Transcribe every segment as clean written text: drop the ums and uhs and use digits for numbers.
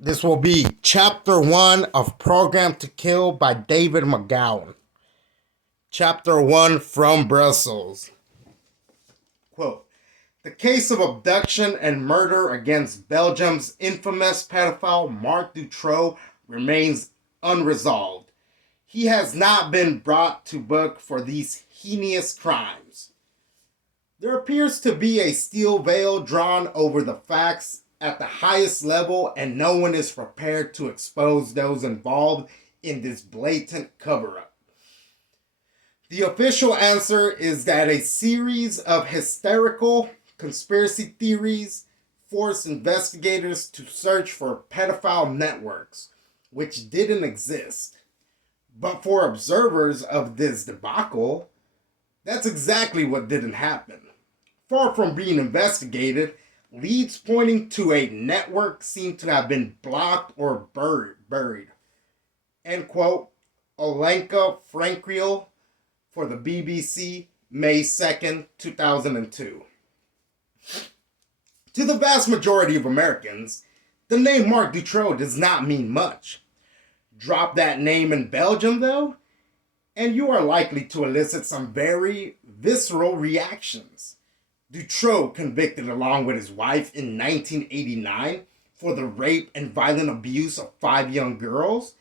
This will be Chapter 1 of Program to Kill by David McGowan. Chapter 1 from Brussels. Quote, the case of abduction and murder against Belgium's infamous pedophile Marc Dutroux remains unresolved. He has not been brought to book for these heinous crimes. There appears to be a steel veil drawn over the facts at the highest level, and no one is prepared to expose those involved in this blatant cover-up. The official answer is that a series of hysterical conspiracy theories forced investigators to search for pedophile networks, which didn't exist. But for observers of this debacle, that's exactly what didn't happen. Far from being investigated, leads pointing to a network seem to have been blocked or buried. End quote. Olenka Frankiel for the BBC, May 2nd, 2002. To the vast majority of Americans, the name Marc Dutroux does not mean much. Drop that name in Belgium, though, and you are likely to elicit some very visceral reactions. Dutroux, convicted along with his wife in 1989 for the rape and violent abuse of 5 young girls,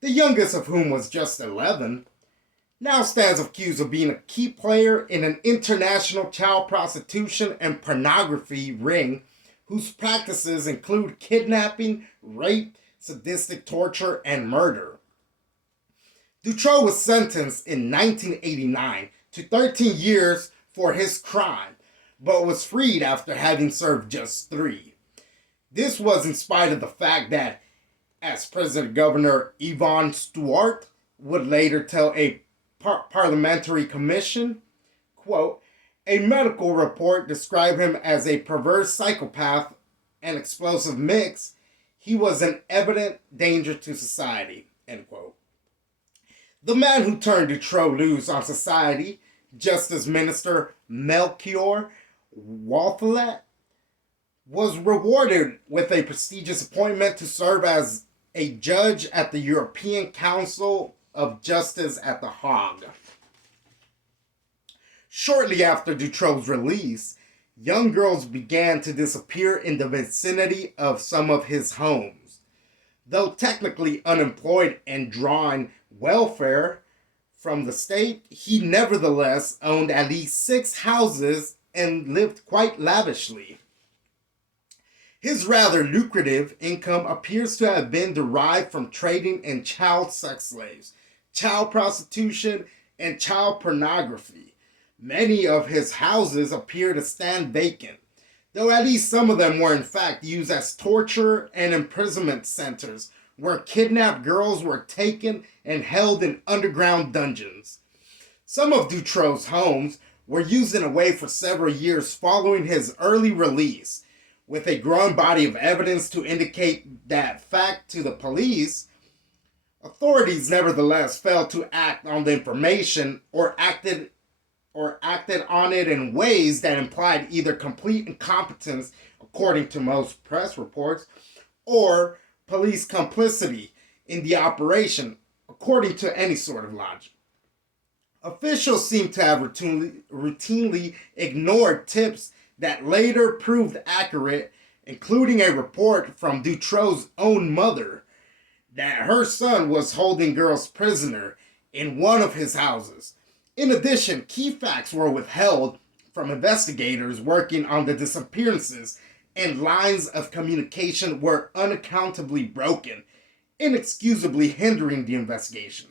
the youngest of whom was just 11, now stands accused of being a key player in an international child prostitution and pornography ring whose practices include kidnapping, rape, sadistic torture, and murder. Dutroux was sentenced in 1989 to 13 years for his crime, but was freed after having served just 3. This was in spite of the fact that, as President Governor Yvonne Stewart would later tell a parliamentary commission, quote, a medical report described him as a perverse psychopath and explosive mix. He was an evident danger to society, end quote. The man who turned Dutroux loose on society, Justice Minister Melchior Walthelet, was rewarded with a prestigious appointment to serve as a judge at the European Council of Justice at The Hague. Shortly after Dutroux's release, young girls began to disappear in the vicinity of some of his homes. Though technically unemployed and drawing welfare from the state, he nevertheless owned at least 6 houses and lived quite lavishly. His rather lucrative income appears to have been derived from trading in child sex slaves, child prostitution, and child pornography. Many of his houses appear to stand vacant, though at least some of them were in fact used as torture and imprisonment centers where kidnapped girls were taken and held in underground dungeons. Some of Dutroux's homes were used in a way for several years following his early release, with a growing body of evidence to indicate that fact to the police. Authorities nevertheless failed to act on the information or acted on it in ways that implied either complete incompetence, according to most press reports, or police complicity in the operation, according to any sort of logic. Officials seem to have routinely ignored tips that later proved accurate, including a report from Dutroux's own mother that her son was holding girls prisoner in one of his houses. In addition, key facts were withheld from investigators working on the disappearances, and lines of communication were unaccountably broken, inexcusably hindering the investigation.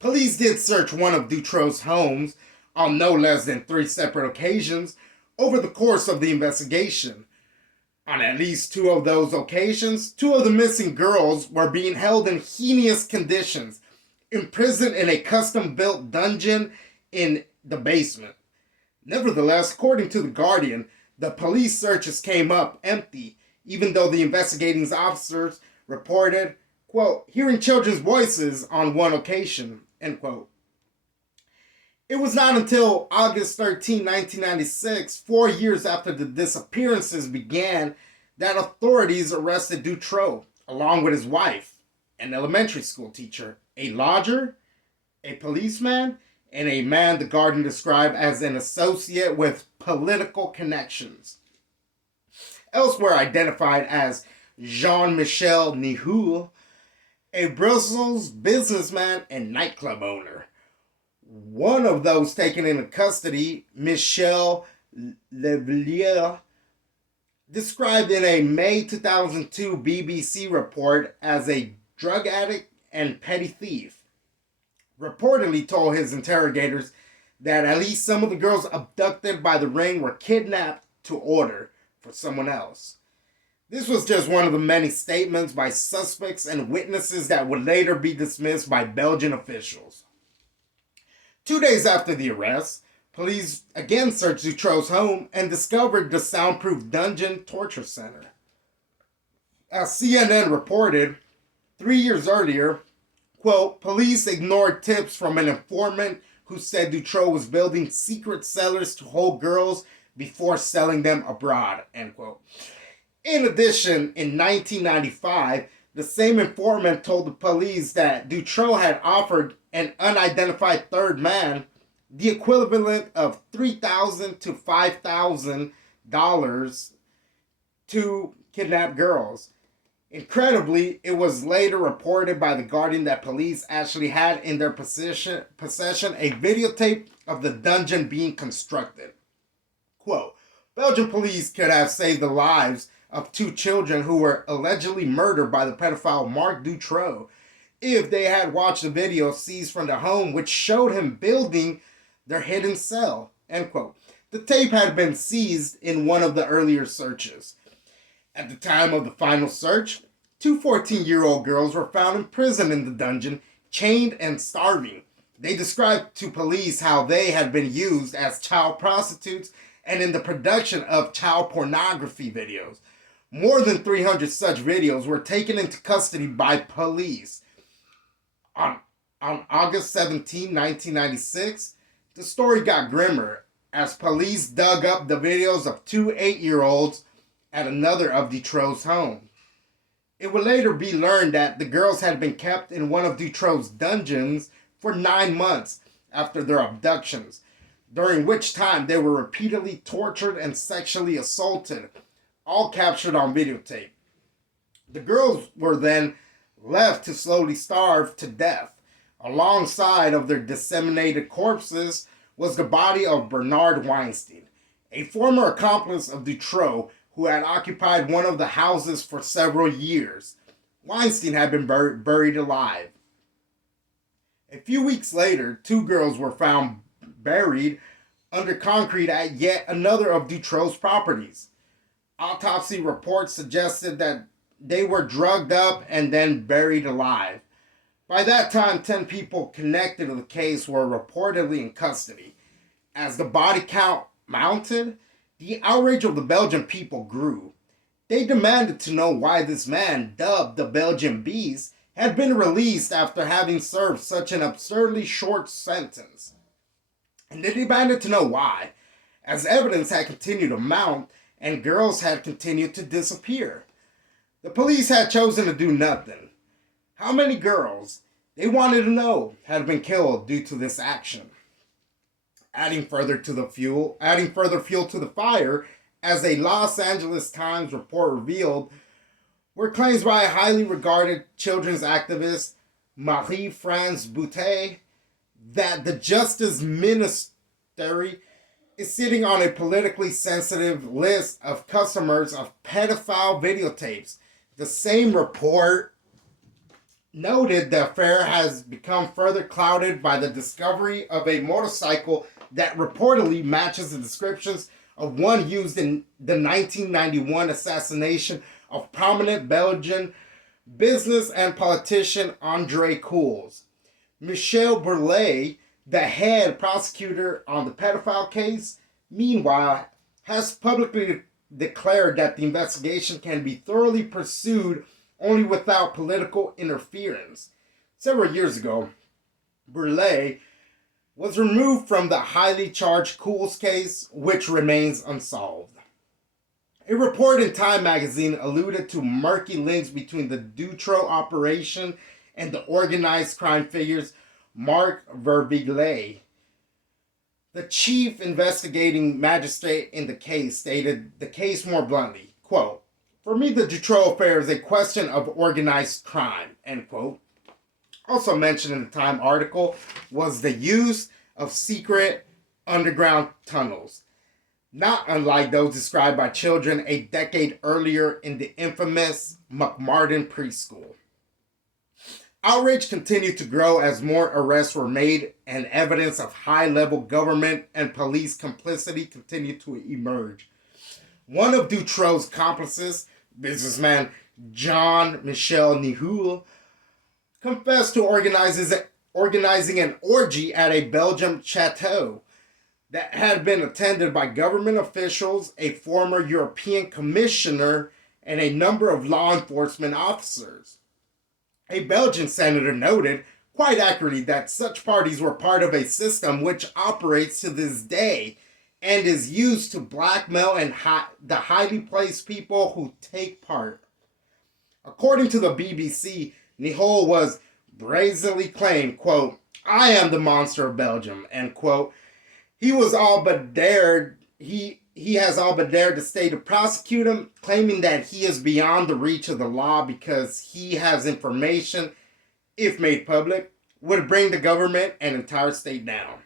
Police did search one of Dutroux's homes on no less than 3 separate occasions over the course of the investigation. On at least 2 of those occasions, 2 of the missing girls were being held in heinous conditions, imprisoned in a custom-built dungeon in the basement. Nevertheless, according to The Guardian, the police searches came up empty, even though the investigating officers reported, quote, hearing children's voices on one occasion, end quote. It was not until August 13, 1996, 4 years after the disappearances began, that authorities arrested Dutroux along with his wife, an elementary school teacher, a lodger, a policeman, and a man the Guardian described as an associate with political connections. Elsewhere identified as Jean-Michel Nihoul, a Brussels businessman and nightclub owner. One of those taken into custody, Michel Levellier, described in a May 2002 BBC report as a drug addict and petty thief, reportedly told his interrogators that at least some of the girls abducted by the ring were kidnapped to order for someone else. This was just one of the many statements by suspects and witnesses that would later be dismissed by Belgian officials. 2 days after the arrest, police again searched Dutroux's home and discovered the soundproof dungeon torture center. As CNN reported, 3 years earlier, quote, police ignored tips from an informant who said Dutroux was building secret cellars to hold girls before selling them abroad, end quote. In addition, in 1995, the same informant told the police that Dutroux had offered an unidentified third man the equivalent of $3,000 to $5,000 to kidnap girls. Incredibly, it was later reported by the Guardian that police actually had in their possession a videotape of the dungeon being constructed. Quote, Belgian police could have saved the lives of 2 children who were allegedly murdered by the pedophile Marc Dutroux if they had watched the video seized from the home which showed him building their hidden cell, end quote. The tape had been seized in one of the earlier searches. At the time of the final search, 2 14-year-old girls were found imprisoned in the dungeon, chained and starving. They described to police how they had been used as child prostitutes and in the production of child pornography videos. More than 300 such videos were taken into custody by police. On August 17, 1996, the story got grimmer as police dug up the videos of 2 8-year-olds at another of Dutroux's homes. It would later be learned that the girls had been kept in one of Dutroux's dungeons for 9 months after their abductions, during which time they were repeatedly tortured and sexually assaulted, all captured on videotape. The girls were then left to slowly starve to death. Alongside of their disseminated corpses was the body of Bernard Weinstein, a former accomplice of Dutroux who had occupied one of the houses for several years. Weinstein had been buried alive. A few weeks later, 2 girls were found buried under concrete at yet another of Dutroux's properties. Autopsy reports suggested that they were drugged up and then buried alive. By that time, 10 people connected to the case were reportedly in custody. As the body count mounted, the outrage of the Belgian people grew. They demanded to know why this man, dubbed the Belgian Beast, had been released after having served such an absurdly short sentence. And they demanded to know why, as evidence had continued to mount and girls had continued to disappear. The police had chosen to do nothing. How many girls, they wanted to know, had been killed due to this action? Adding further fuel to the fire, as a Los Angeles Times report revealed, were claims by a highly regarded children's activist, Marie-France Boutet, that the Justice Ministry is sitting on a politically sensitive list of customers of pedophile videotapes. The same report noted the affair has become further clouded by the discovery of a motorcycle that reportedly matches the descriptions of one used in the 1991 assassination of prominent Belgian business and politician André Coles. Michel Burlet, the head prosecutor on the pedophile case, meanwhile, has publicly declared that the investigation can be thoroughly pursued only without political interference. Several years ago, Burlet was removed from the highly charged Coles case, which remains unsolved. A report in Time magazine alluded to murky links between the Dutro operation and the organized crime figures Mark Vervigile. The chief investigating magistrate in the case stated the case more bluntly, quote, "For me, the Dutro affair is a question of organized crime," end quote. Also mentioned in the Time article was the use of secret underground tunnels, not unlike those described by children a decade earlier in the infamous McMartin preschool. Outrage continued to grow as more arrests were made and evidence of high-level government and police complicity continued to emerge. One of Dutro's accomplices, businessman Jean-Michel Nihoul, confessed to organizing an orgy at a Belgian chateau that had been attended by government officials, a former European commissioner, and a number of law enforcement officers. A Belgian senator noted, quite accurately, that such parties were part of a system which operates to this day and is used to blackmail the highly placed people who take part. According to the BBC, Nihoul was brazenly claimed, quote, "I am the monster of Belgium," end quote. He has all but dared to stay to prosecute him, claiming that he is beyond the reach of the law because he has information, if made public, would bring the government and entire state down.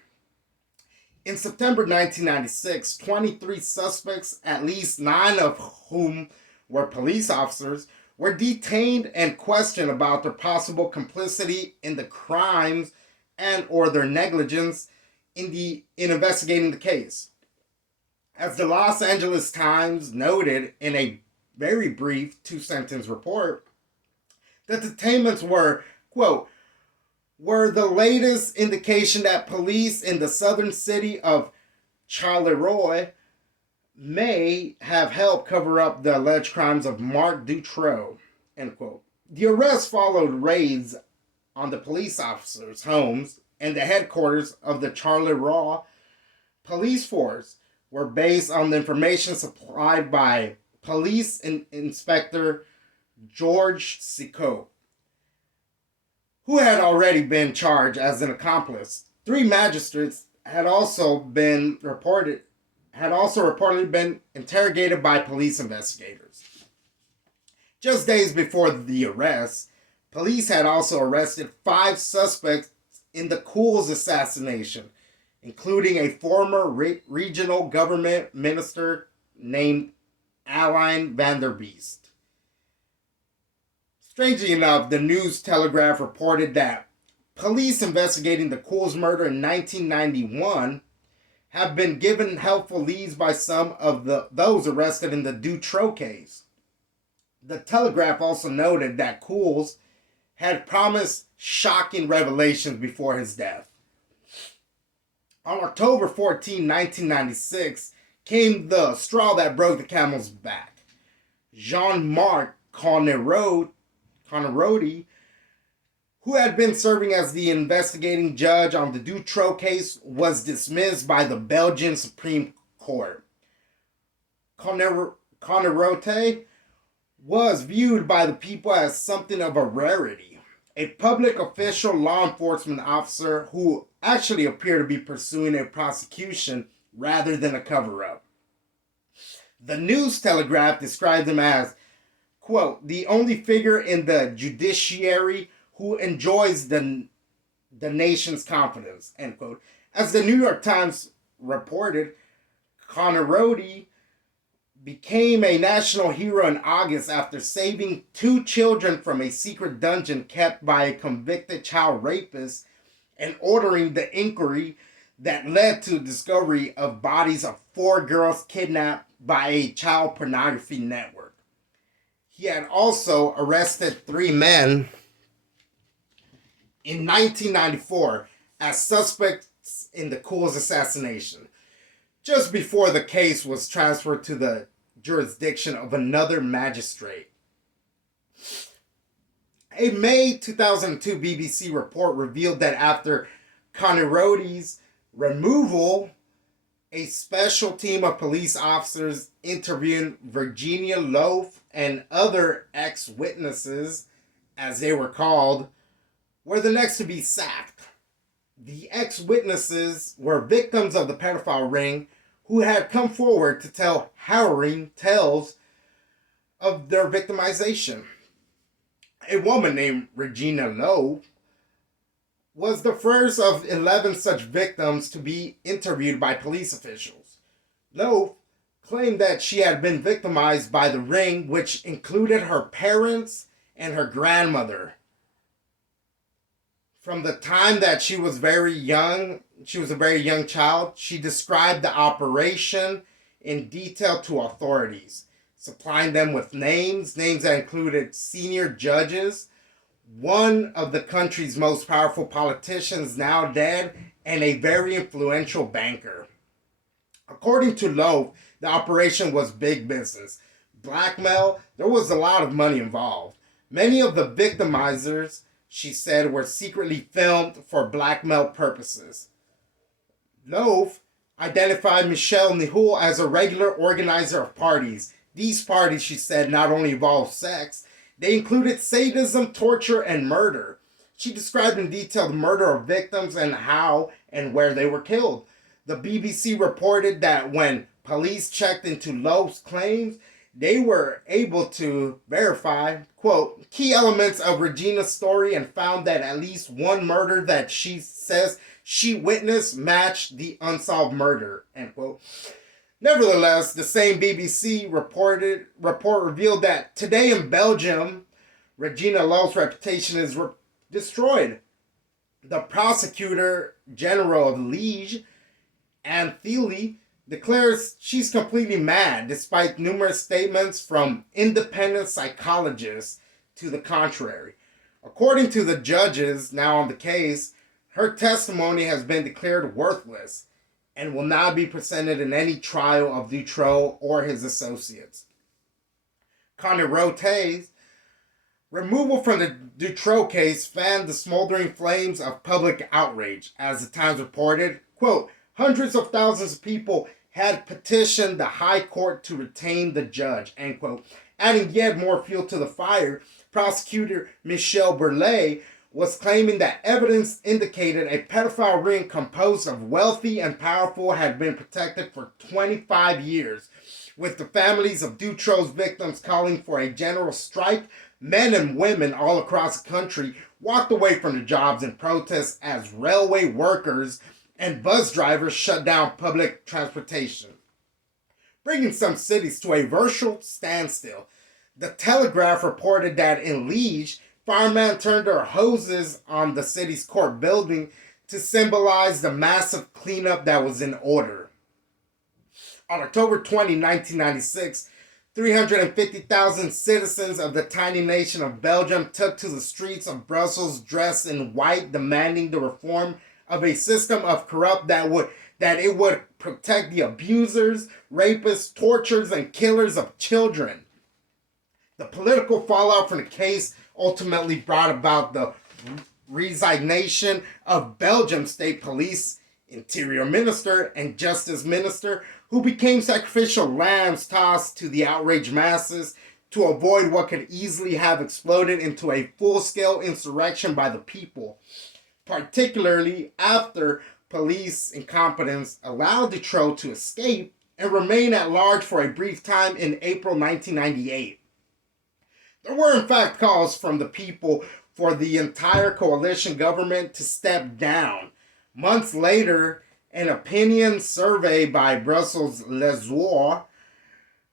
In September 1996, 23 suspects, at least 9 of whom were police officers, were detained and questioned about their possible complicity in the crimes and or their negligence in investigating the case. As the Los Angeles Times noted in a very brief 2-sentence report, the detainments were, quote, "were the latest indication that police in the southern city of Charleroi may have helped cover up the alleged crimes of Marc Dutroux," end quote. The arrest followed raids on the police officers' homes and the headquarters of the Charleroi police force were based on the information supplied by police inspector George Sicot, who had already been charged as an accomplice. 3 magistrates had also reportedly been interrogated by police investigators. Just days before the arrest, police had also arrested 5 suspects in the Kool's assassination, including a former regional government minister named Alain van der Beest. Strangely enough, the News Telegraph reported that police investigating the Kool's murder in 1991 have been given helpful leads by some of those arrested in the Dutroux case. The Telegraph also noted that Kool's had promised shocking revelations before his death. On October 14, 1996, came the straw that broke the camel's back. Jean-Marc Connerody, who had been serving as the investigating judge on the Dutroux case, was dismissed by the Belgian Supreme Court. Connerody was viewed by the people as something of a rarity, a public official law enforcement officer who actually appeared to be pursuing a prosecution rather than a cover-up. The News Telegraph described him as, quote, "the only figure in the judiciary who enjoys the nation's confidence," end quote. As the New York Times reported, Connerody became a national hero in August after saving 2 children from a secret dungeon kept by a convicted child rapist and ordering the inquiry that led to the discovery of bodies of 4 girls kidnapped by a child pornography network. He had also arrested 3 men in 1994 as suspects in the Kool's assassination, just before the case was transferred to the jurisdiction of another magistrate. A May 2002 BBC report revealed that after Connerody's removal A special team of police officers interviewed Virginia Loaf and other ex-witnesses, as they were called, were the next to be sacked. The ex-witnesses were victims of the pedophile ring who had come forward to tell harrowing tales of their victimization. A woman named Regina Lowe was the first of 11 such victims to be interviewed by police officials. Lowe claimed that she had been victimized by the ring, which included her parents and her grandmother. From the time that she was a very young child, she described the operation in detail to authorities, supplying them with names that included senior judges, one of the country's most powerful politicians now dead, and a very influential banker. According to Lowe, the operation was big business. Blackmail, there was a lot of money involved. Many of the victimizers, she said, were secretly filmed for blackmail purposes. Lowe identified Michelle Nihul as a regular organizer of parties. These parties, she said, not only involved sex, they included sadism, torture, and murder. She described in detail the murder of victims and how and where they were killed. The BBC reported that when police checked into Lowe's claims, they were able to verify, quote, key elements of Regina's story and found that at least one murder that she says she witnessed matched the unsolved murder, end quote. Nevertheless, the same BBC report revealed that today in Belgium, Regina Lowe's reputation is destroyed. The prosecutor general of Liège, Anne Thiele, declares she's completely mad, despite numerous statements from independent psychologists to the contrary. According to the judges now on the case, her testimony has been declared worthless and will not be presented in any trial of Dutroux or his associates. Conor Rote's removal from the Dutroux case fanned the smoldering flames of public outrage. As the Times reported, quote, hundreds of thousands of people had petitioned the High Court to retain the judge, end quote. Adding yet more fuel to the fire, prosecutor Michel Burlet was claiming that evidence indicated a pedophile ring composed of wealthy and powerful had been protected for 25 years. With the families of Dutroux's victims calling for a general strike, men and women all across the country walked away from their jobs in protest as railway workers and bus drivers shut down public transportation, bringing some cities to a virtual standstill. The Telegraph reported that in Liège, firemen turned their hoses on the city's court building to symbolize the massive cleanup that was in order. On October 20, 1996, 350,000 citizens of the tiny nation of Belgium took to the streets of Brussels dressed in white, demanding the reform of a system of corrupt that it would protect the abusers, rapists, torturers, and killers of children. The political fallout from the case ultimately brought about the resignation of Belgium's state police, interior minister, and justice minister, who became sacrificial lambs tossed to the outraged masses to avoid what could easily have exploded into a full-scale insurrection by the people, particularly after police incompetence allowed Dutroux to escape and remain at large for a brief time in April 1998. There were in fact calls from the people for the entire coalition government to step down. Months later, an opinion survey by Brussels Lezoir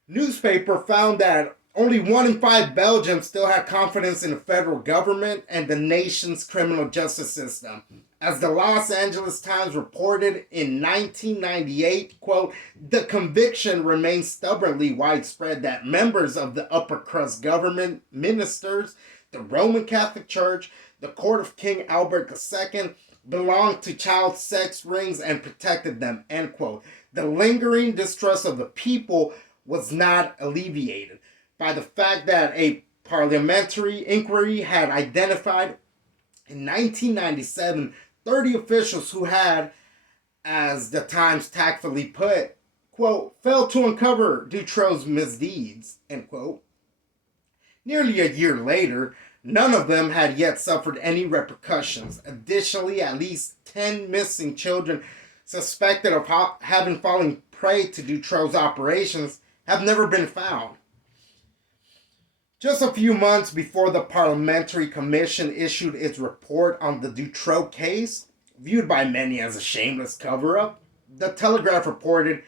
newspaper found that only 1 in 5 Belgians still had confidence in the federal government and the nation's criminal justice system. As the Los Angeles Times reported in 1998, quote, the conviction remains stubbornly widespread that members of the upper crust government, ministers, the Roman Catholic Church, the court of King Albert II, belonged to child sex rings and protected them, end quote. The lingering distrust of the people was not alleviated by the fact that a parliamentary inquiry had identified in 1997 30 officials who had as the Times tactfully put, quote, failed to uncover Dutroux' misdeeds, end quote. Nearly a year later, none of them had yet suffered any repercussions. Additionally, at least 10 missing children suspected of having fallen prey to Dutroux' operations have never been found. Just a few months before the Parliamentary Commission issued its report on the Dutroux case, viewed by many as a shameless cover-up, the Telegraph reported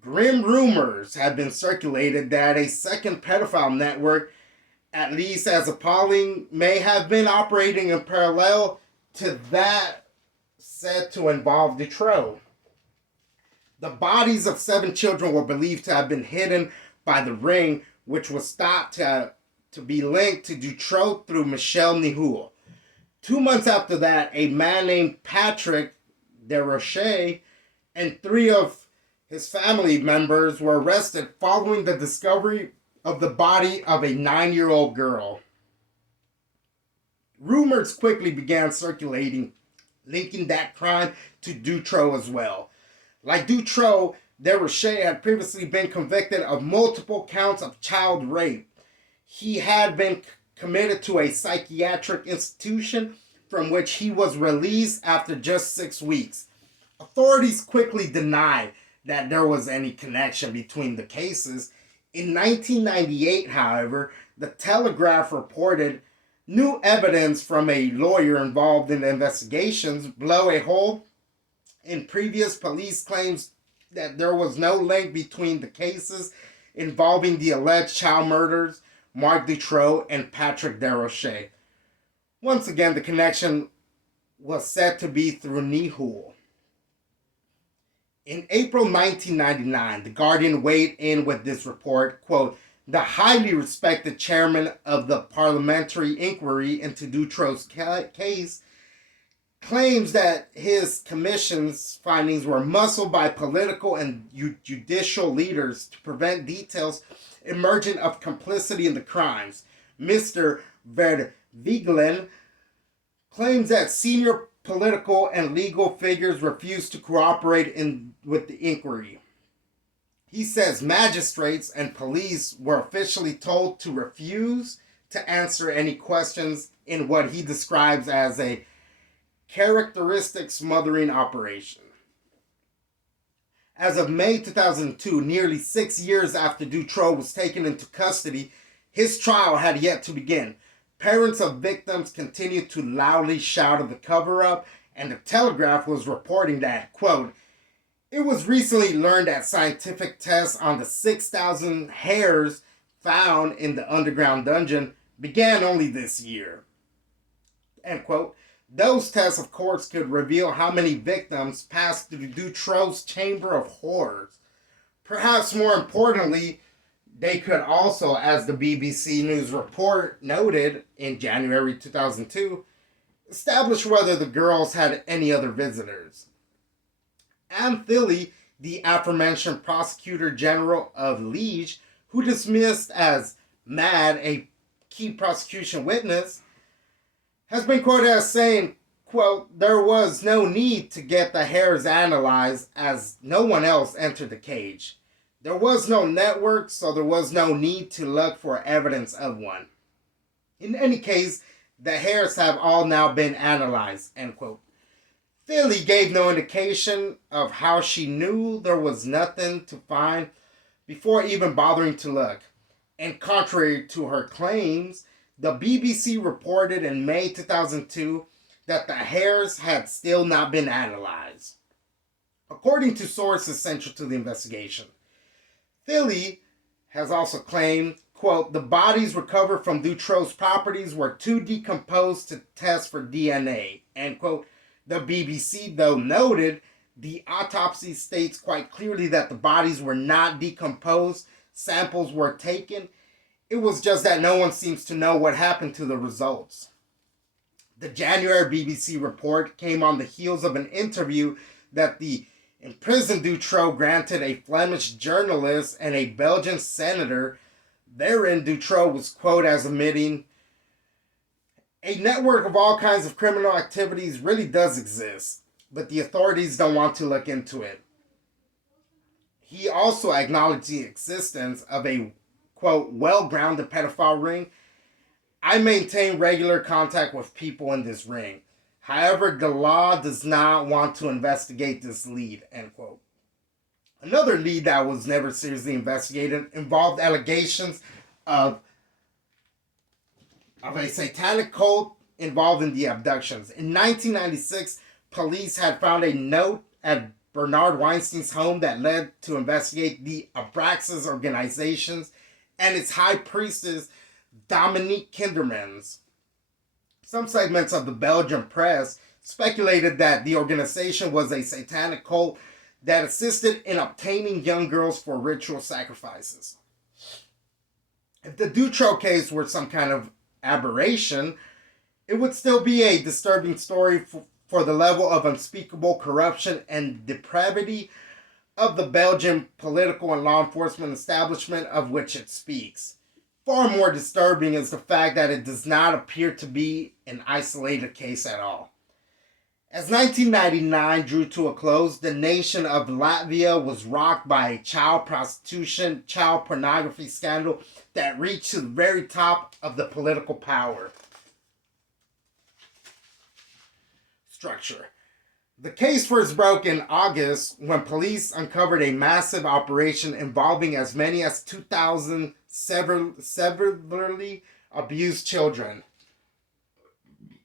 grim rumors had been circulated that a second pedophile network, at least as appalling, may have been operating in parallel to that said to involve Dutroux. The bodies of 7 children were believed to have been hidden by the ring, which was thought to be linked to Dutroux through Michel Nihoul. 2 months after that, a man named Patrick Desrochers and 3 of his family members were arrested following the discovery of the body of a 9-year-old girl. Rumors quickly began circulating, linking that crime to Dutroux as well. Like Dutroux, Desrochers had previously been convicted of multiple counts of child rape. He had been committed to a psychiatric institution from which he was released after just 6 weeks. Authorities quickly denied that there was any connection between the cases. In 1998, however, the Telegraph reported new evidence from a lawyer involved in the investigations blow a hole in previous police claims that there was no link between the cases involving the alleged child murders, Marc Dutroux and Patrick Desrochers. Once again, the connection was said to be through Nihoul. In April 1999, The Guardian weighed in with this report, quote, the highly respected chairman of the parliamentary inquiry into Dutroux' case claims that his commission's findings were muscled by political and judicial leaders to prevent details emergent of complicity in the crimes. Mr. Verwegelen claims that senior political and legal figures refused to cooperate with the inquiry. He says magistrates and police were officially told to refuse to answer any questions in what he describes as a characteristic smothering operation. As of May 2002, nearly 6 years after Dutroux was taken into custody, his trial had yet to begin. Parents of victims continued to loudly shout of the cover-up, and the Telegraph was reporting that, quote, it was recently learned that scientific tests on the 6,000 hairs found in the underground dungeon began only this year, end quote. Those tests, of course, could reveal how many victims passed through Dutroux' chamber of horrors. Perhaps more importantly, they could also, as the BBC News report noted in January 2002, establish whether the girls had any other visitors. Anne Thilly, the aforementioned Prosecutor General of Liège, who dismissed as mad a key prosecution witness, has been quoted as saying, quote, there was no need to get the hairs analyzed as no one else entered the cage. There was no network, so there was no need to look for evidence of one. In any case, the hairs have all now been analyzed, end quote. Thilly gave no indication of how she knew there was nothing to find before even bothering to look. And contrary to her claims, the BBC reported in May 2002 that the hairs had still not been analyzed. According to sources central to the investigation, Thilly has also claimed, quote, the bodies recovered from Dutroux' properties were too decomposed to test for DNA, end quote. The BBC, though, noted the autopsy states quite clearly that the bodies were not decomposed, samples were taken. It was just that no one seems to know what happened to the results. The January BBC report came on the heels of an interview that the imprisoned Dutroux granted a Flemish journalist and a Belgian senator. Therein, Dutroux was quoted as admitting, a network of all kinds of criminal activities really does exist. but the authorities don't want to look into it. He also acknowledged the existence of a, quote, well-grounded pedophile ring. I maintain regular contact with people in this ring. However, the law does not want to investigate this lead, end quote. Another lead that was never seriously investigated involved allegations of a satanic cult involved in the abductions. In 1996, police had found a note at Bernard Weinstein's home that led to investigate the Abraxas organizations and its high priestess, Dominique Kindermans. Some segments of the Belgian press speculated that the organization was a satanic cult that assisted in obtaining young girls for ritual sacrifices. If the Dutroux case were some kind of aberration, it would still be a disturbing story for the level of unspeakable corruption and depravity of the Belgian political and law enforcement establishment of which it speaks. Far more disturbing is the fact that it does not appear to be an isolated case at all. As 1999 drew to a close, the nation of Latvia was rocked by a child prostitution, child pornography scandal that reached to the very top of the political power structure. The case first broke in August when police uncovered a massive operation involving as many as 2,000 severely abused children.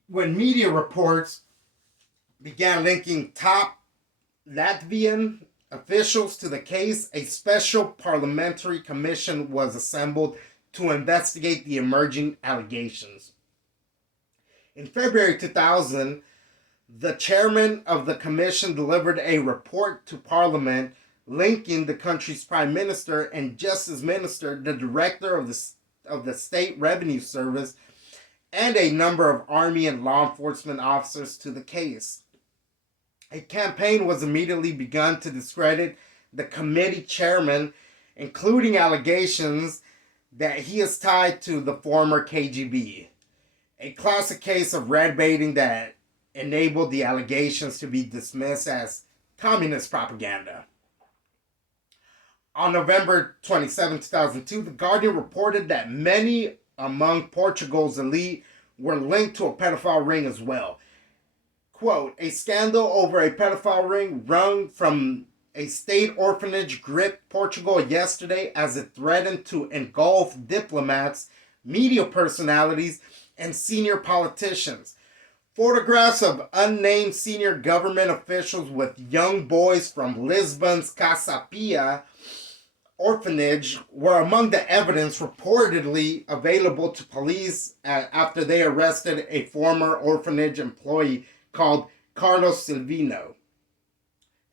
When media reports began linking top Latvian officials to the case, a special parliamentary commission was assembled to investigate the emerging allegations. In February 2000, the chairman of the commission delivered a report to Parliament linking the country's prime minister and justice minister, the director of the state revenue service, and a number of army and law enforcement officers to the case. A campaign was immediately begun to discredit the committee chairman, including allegations that he is tied to the former KGB. A classic case of red baiting that enabled the allegations to be dismissed as communist propaganda. On November 27, 2002, The Guardian reported that many among Portugal's elite were linked to a pedophile ring as well. Quote, a scandal over a pedophile ring rung from a state orphanage gripped Portugal yesterday as it threatened to engulf diplomats, media personalities, and senior politicians. Photographs of unnamed senior government officials with young boys from Lisbon's Casa Pia orphanage were among the evidence reportedly available to police after they arrested a former orphanage employee called Carlos Silvino.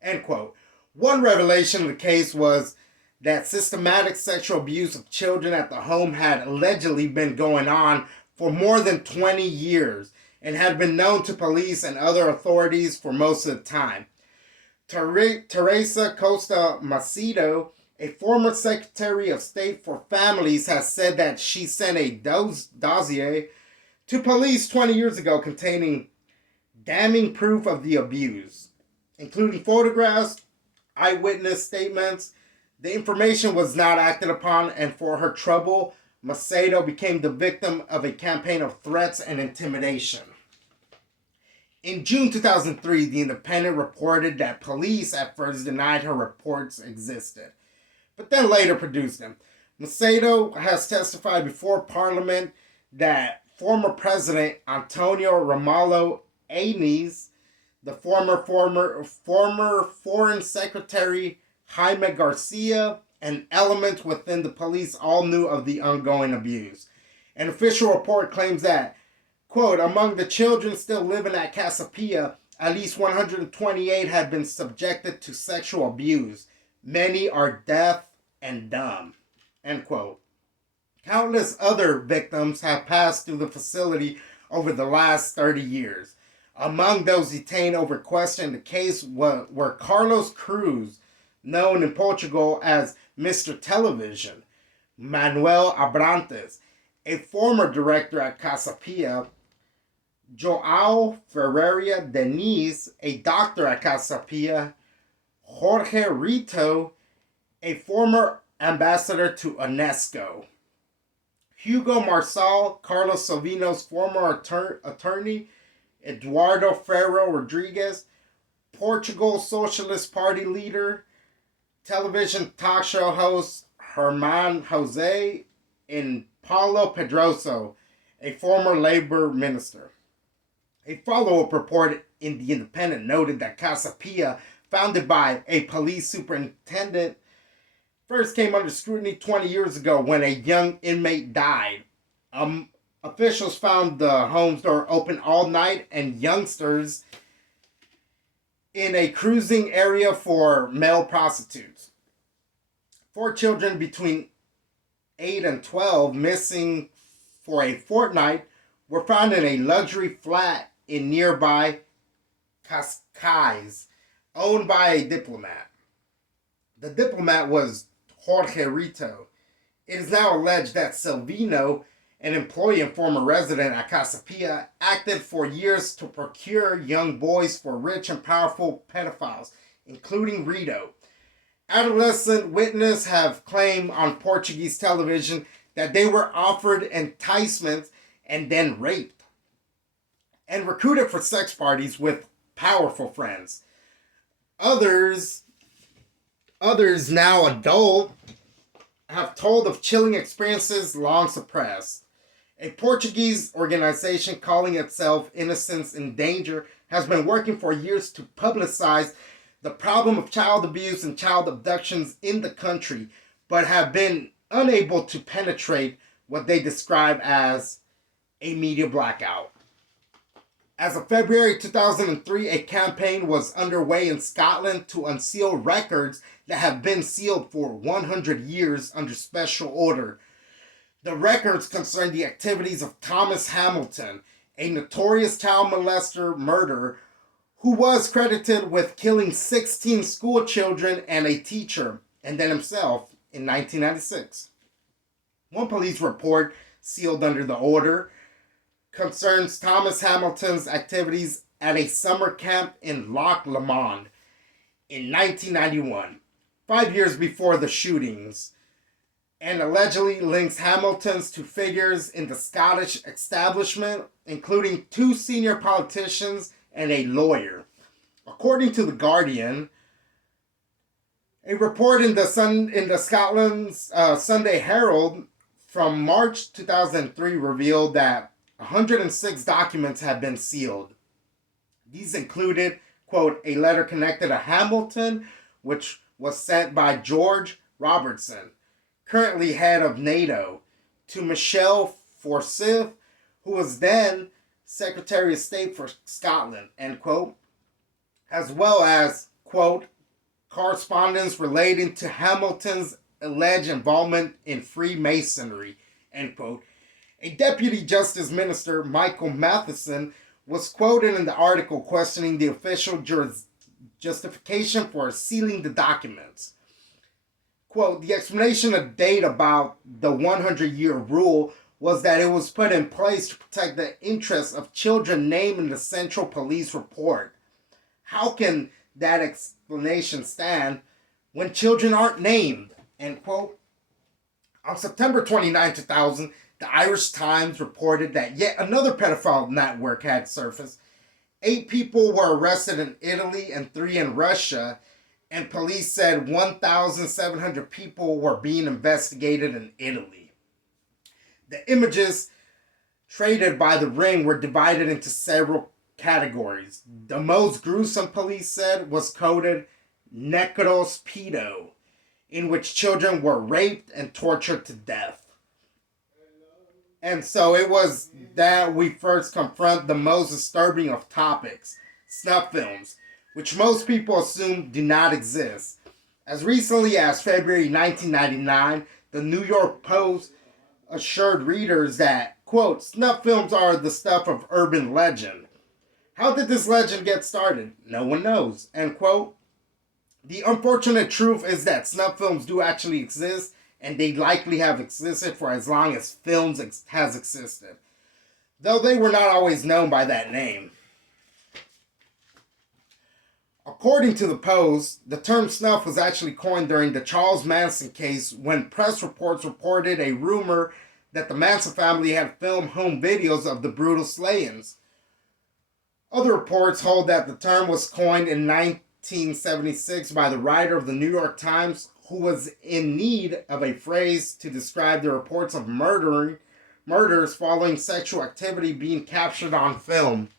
End quote. One revelation of the case was that systematic sexual abuse of children at the home had allegedly been going on for more than 20 years and had been known to police and other authorities for most of the time. Teresa Costa Macedo, a former Secretary of State for Families, has said that she sent a dossier to police 20 years ago containing damning proof of the abuse, including photographs, eyewitness statements. The information was not acted upon, and for her trouble, Macedo became the victim of a campaign of threats and intimidation. In June 2003, The Independent reported that police at first denied her reports existed, but then later produced them. Macedo has testified before Parliament that former President Antonio Ramalho Eanes, the former Foreign Secretary Jaime Garcia, and elements within the police all knew of the ongoing abuse. An official report claims that, quote, among the children still living at Casa Pia, at least 128 had been subjected to sexual abuse. Many are deaf and dumb, end quote. Countless other victims have passed through the facility over the last 30 years. Among those detained over question in the case were Carlos Cruz, known in Portugal as Mr. Television, Manuel Abrantes, a former director at Casa Pia, Joao Ferreira Diniz, a doctor at Casapia, Jorge Rito, a former ambassador to UNESCO, Hugo Marsal, Carlos Savino's former attorney, Eduardo Ferro Rodriguez, Portugal Socialist Party leader, television talk show host Herman Jose, and Paulo Pedroso, a former labor minister. A follow-up report in The Independent noted that Casa Pia, founded by a police superintendent, first came under scrutiny 20 years ago when a young inmate died. Officials found the home's door open all night and youngsters in a cruising area for male prostitutes. 4 children between 8 and 12 missing for a fortnight were found in a luxury flat in nearby Cascais, owned by a diplomat. The diplomat was Jorge Rito. It is now alleged that Silvino, an employee and former resident at Casa Pia, acted for years to procure young boys for rich and powerful pedophiles, including Rito. Adolescent witnesses have claimed on Portuguese television that they were offered enticements and then raped and recruited for sex parties with powerful friends. Others now adult, have told of chilling experiences long suppressed. A Portuguese organization calling itself Innocence in Danger has been working for years to publicize the problem of child abuse and child abductions in the country, but have been unable to penetrate what they describe as a media blackout. As of February 2003, a campaign was underway in Scotland to unseal records that have been sealed for 100 years under special order. The records concern the activities of Thomas Hamilton, a notorious child molester murderer who was credited with killing 16 school children and a teacher, and then himself, in 1996. One police report, sealed under the order, concerns Thomas Hamilton's activities at a summer camp in Loch Lomond in 1991, 5 years before the shootings, and allegedly links Hamilton's to figures in the Scottish establishment, including 2 senior politicians and a lawyer. According to The Guardian, a report in the Scotland's Sunday Herald from March 2003 revealed that 106 documents had been sealed. These included, quote, a letter connected to Hamilton, which was sent by George Robertson, currently head of NATO, to Michelle Forsyth, who was then Secretary of State for Scotland, end quote, as well as, quote, correspondence relating to Hamilton's alleged involvement in Freemasonry, end quote. A Deputy Justice Minister, Michael Matheson, was quoted in the article questioning the official justification for sealing the documents. Quote, the explanation of date about the 100-year rule was that it was put in place to protect the interests of children named in the Central Police Report. How can that explanation stand when children aren't named? End quote. On September 29, 2000, the Irish Times reported that yet another pedophile network had surfaced. 8 people were arrested in Italy and 3 in Russia, and police said 1,700 people were being investigated in Italy. The images traded by the ring were divided into several categories. The most gruesome, police said, was coded Necros Pedo, in which children were raped and tortured to death. And so it was that we first confront the most disturbing of topics, snuff films, which most people assume do not exist. As recently as February 1999, the New York Post assured readers that, quote, snuff films are the stuff of urban legend. How did this legend get started? No one knows, end quote. The unfortunate truth is that snuff films do actually exist, and they likely have existed for as long as films has existed. though they were not always known by that name. According to the Post, the term snuff was actually coined during the Charles Manson case when press reports reported a rumor that the Manson family had filmed home videos of the brutal slayings. Other reports hold that the term was coined in 1976 by the writer of the New York Times who was in need of a phrase to describe the reports of murders following sexual activity being captured on film.